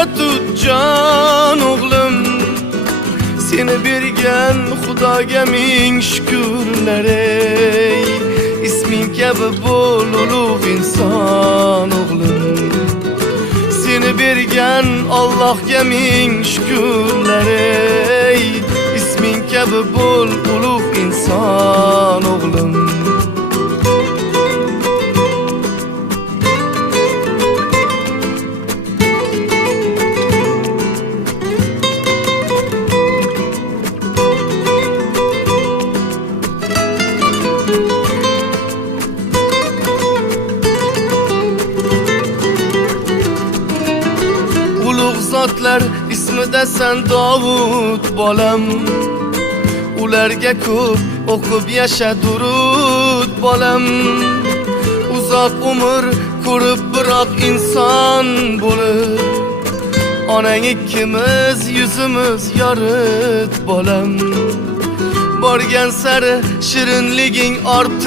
ko'zda tutjan o'g'lim, seni bergan Xudoga ming shukrlar ey. Isming kabi bo'l ulug' inson o'g'lim, seni bergan Allohga ming shukrlar ey. Isming kabi bo'l ulug' inson o'g'lim. Zotlar ismida sen Davud bolam, ularga ko'p o'qib yasha durud bolam. Uzoq umr ko'rib biroq inson bo'lib, onang ikkimiz yuzimiz yorit bolam. Borgan sari shirinliging ortib